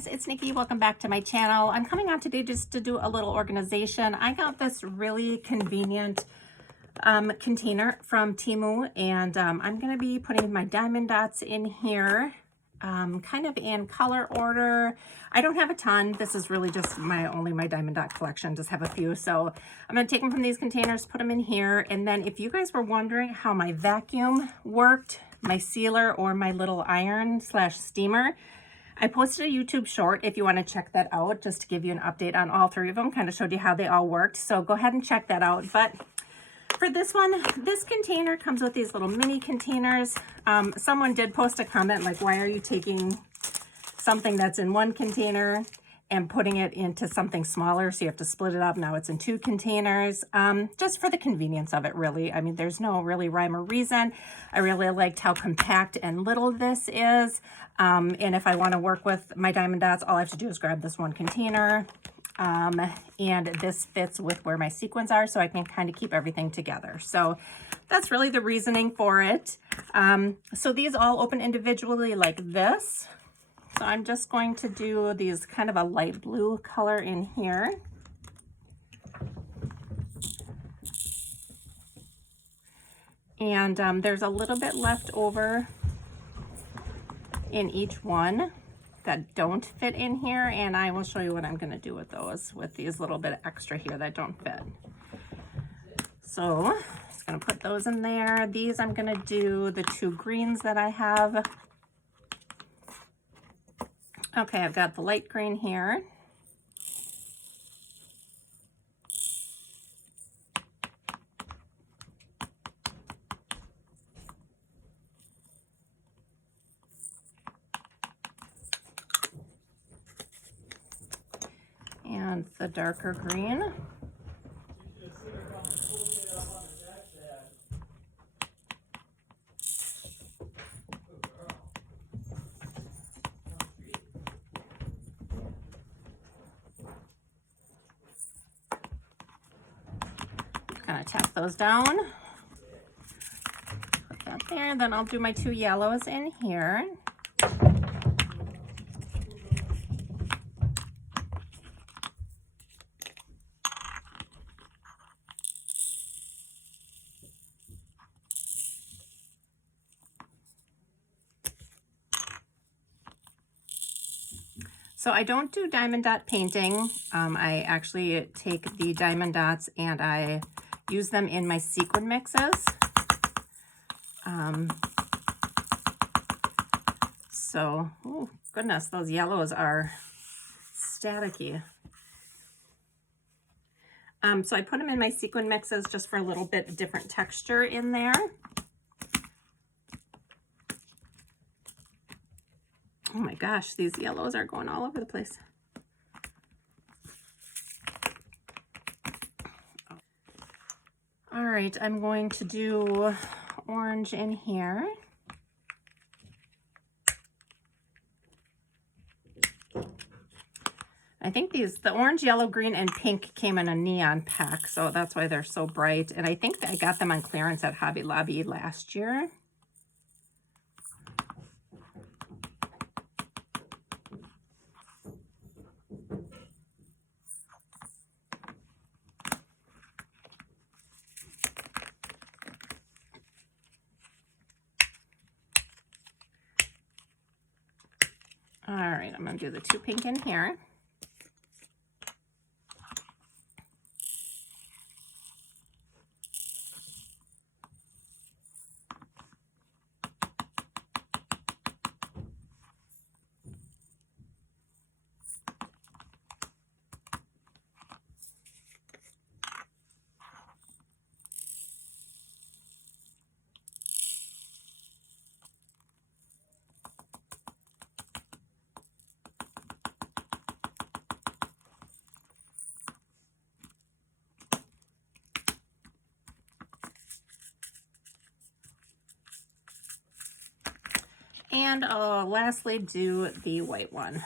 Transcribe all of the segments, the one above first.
guys, it's Nikki. Welcome back to my channel. I'm coming on today just to do a little organization. I got this really convenient container from TEMU, and I'm going to be putting my diamond dots in here, kind of in color order. I don't have a ton. This is really just only my diamond dot collection, just have a few. So I'm going to take them from these containers, put them in here. And then if you guys were wondering how my vacuum worked, my sealer or my little iron / steamer, I posted a YouTube short if you want to check that out, just to give you an update on all three of them, kind of showed you how they all worked. So go ahead and check that out. But for this one, this container comes with these little mini containers. Someone did post a comment like, why are you taking something that's in one container and putting it into something smaller, so you have to split it up? Now it's in two containers, just for the convenience of it, really. I mean, there's no really rhyme or reason. I really liked how compact and little this is. And if I want to work with my diamond dots, all I have to do is grab this one container. And this fits with where my sequins are, so I can kind of keep everything together. So that's really the reasoning for it. So these all open individually like this. So I'm just going to do these kind of a light blue color in here. And there's a little bit left over in each one that don't fit in here, and I will show you what I'm going to do with those, with these little bit extra here that don't fit. So just going to put those in there. These I'm going to do the two greens that I have. Okay, I've got the light green here. And the darker green. Kind of tap those down. Put that there. Then I'll do my two yellows in here. So I don't do diamond dot painting. I actually take the diamond dots and I use them in my sequin mixes. Oh goodness, those yellows are staticky. So I put them in my sequin mixes just for a little bit different texture in there. Oh my gosh, these yellows are going all over the place. All right, I'm going to do orange in here. I think the orange, yellow, green, and pink came in a neon pack, so that's why they're so bright. And I think that I got them on clearance at Hobby Lobby last year. All right, I'm going to do the two pink in here. And I'll lastly do the white one.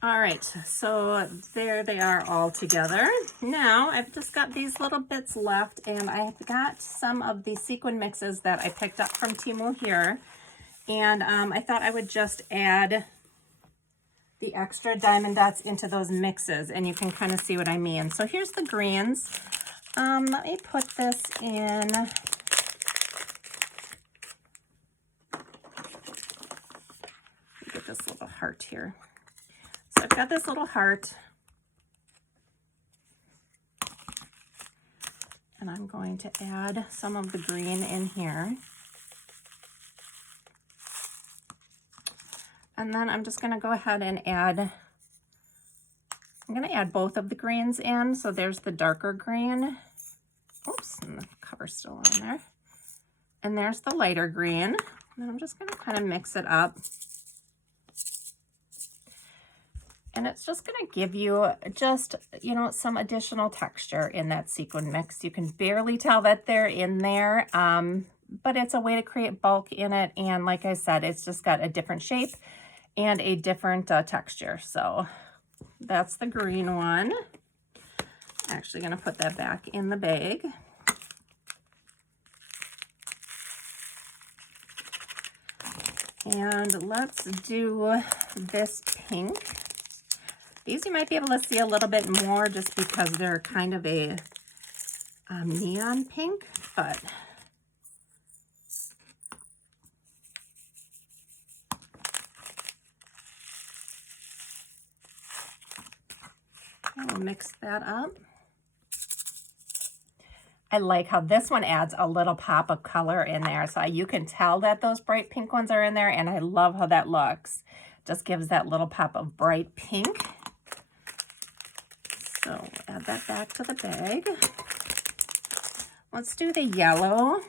All right, so there they are all together. Now I've just got these little bits left, and I've got some of the sequin mixes that I picked up from TEMU here. And I thought I would just add the extra diamond dots into those mixes, and you can kind of see what I mean. So here's the greens. Let me put this in. Get this little heart here. So I've got this little heart, and I'm going to add some of the green in here. And then I'm just going to go ahead and add, I'm going to add both of the greens in. So there's the darker green. Oops, and the cover's still on there. And there's the lighter green. And I'm just going to kind of mix it up. And it's just going to give you just, you know, some additional texture in that sequin mix. You can barely tell that they're in there, but it's a way to create bulk in it. And like I said, it's just got a different shape and a different texture. So that's the green one. I'm actually going to put that back in the bag. And let's do this pink. These you might be able to see a little bit more just because they're kind of a neon pink, but I'll mix that up. I like how this one adds a little pop of color in there. So you can tell that those bright pink ones are in there, and I love how that looks. Just gives that little pop of bright pink. So add that back to the bag. Let's do the yellow.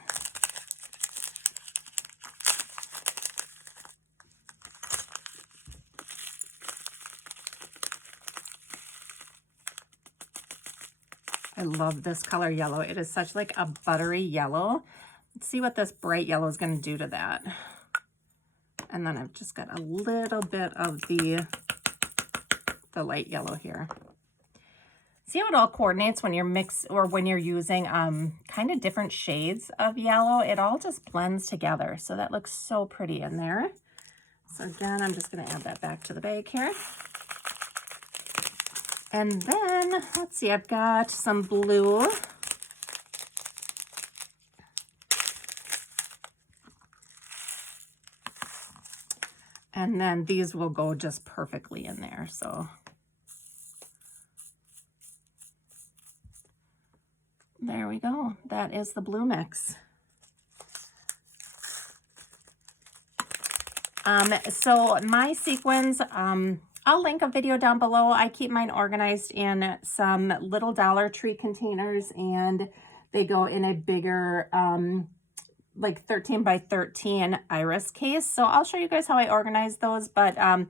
I love this color yellow. It is such like a buttery yellow. Let's see what this bright yellow is going to do to that. And then I've just got a little bit of the light yellow here. See how it all coordinates when you're when you're using kind of different shades of yellow. It all just blends together. So that looks so pretty in there. So again, I'm just going to add that back to the bag here. And then, let's see, I've got some blue. And then these will go just perfectly in there. So there we go. That is the blue mix. So my sequins, I'll link a video down below. I keep mine organized in some little Dollar Tree containers, and they go in a bigger, like 13 by 13 iris case. So I'll show you guys how I organize those, but I'm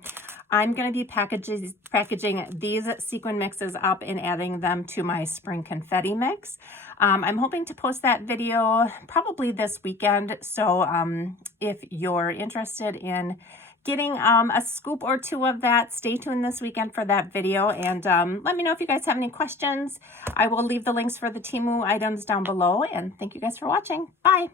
going to be packaging these sequin mixes up and adding them to my spring confetti mix. I'm hoping to post that video probably this weekend. So if you're interested in getting a scoop or two of that, stay tuned this weekend for that video, and let me know if you guys have any questions. I will leave the links for the TEMU items down below, and thank you guys for watching. Bye.